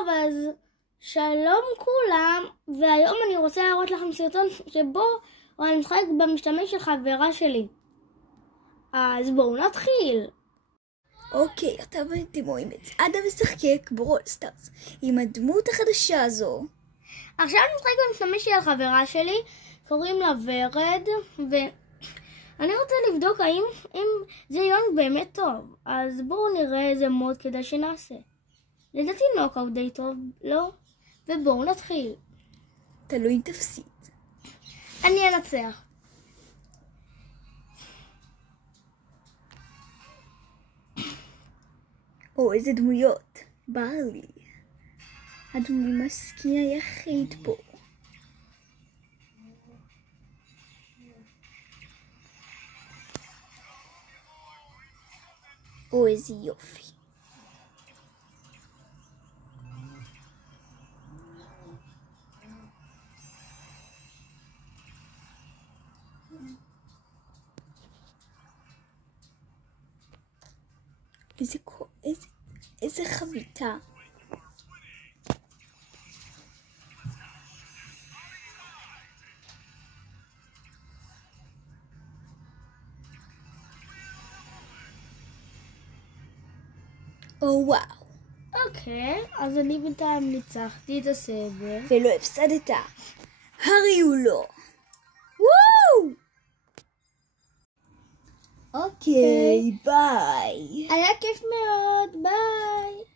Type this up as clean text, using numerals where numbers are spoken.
טוב, אז שלום כולם, והיום אני רוצה להראות לכם סרטון שבו אני משחק במשתמש של חברה שלי. אז בואו נתחיל. אוקיי, עכשיו אתם רואים את אדם משחק ברול סטארס עם הדמות החדשה הזו. עכשיו אני משחק במשתמש של חברה שלי, קוראים לה ורד, ואני רוצה לבדוק האם זה יום באמת טוב. אז בואו נראה איזה מוד כדאי שנעשה. לדעתי נוקאוט די טוב, לא? ובואו נתחיל. תלוי אם תפסיד. אני אנצח. או, איזה דמויות. ברלי. הדמוי מסכין היחיד פה. או, איזה יופי. איזה חביתה. או וואו. אוקיי, אז אני בינתיים ניצחתי את הסבב. ולא הפסדת. הרי הוא לא. וואו! אוקיי, ביי. היה כיף מאוד, ביי.